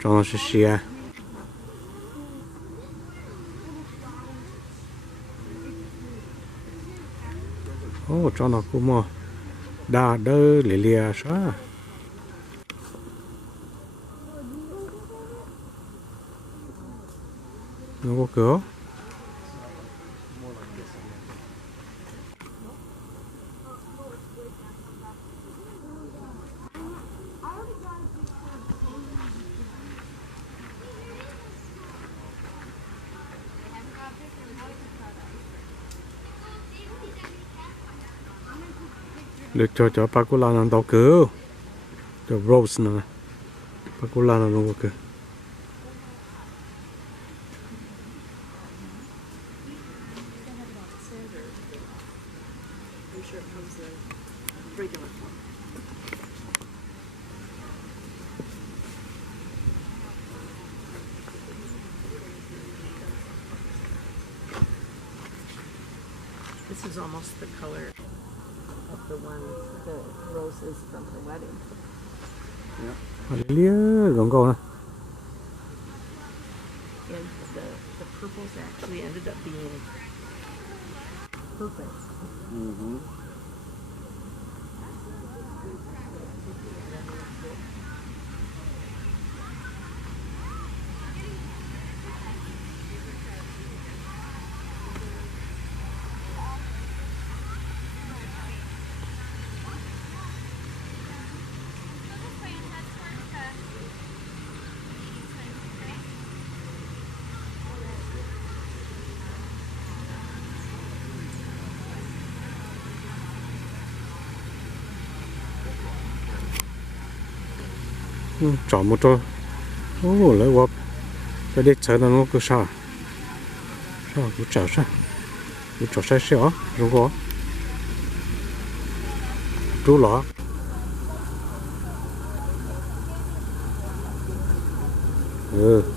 trong nó sẽ xia ô trong nó cũng mà đa đơ lì lìa sao nó có cửa được cho Pacula nó đâu cửa cho Rose nè Pacula nó đâu có cửa This is almost the color of the roses from her wedding. lìa rong câu nè And the purples actually ended up being perfect. chọn một chỗ ô lấy qua cái đấy chơi nó cứ sao sao cứ chảo sao cứ chảo sai xẻo rồi có chú lọ ừ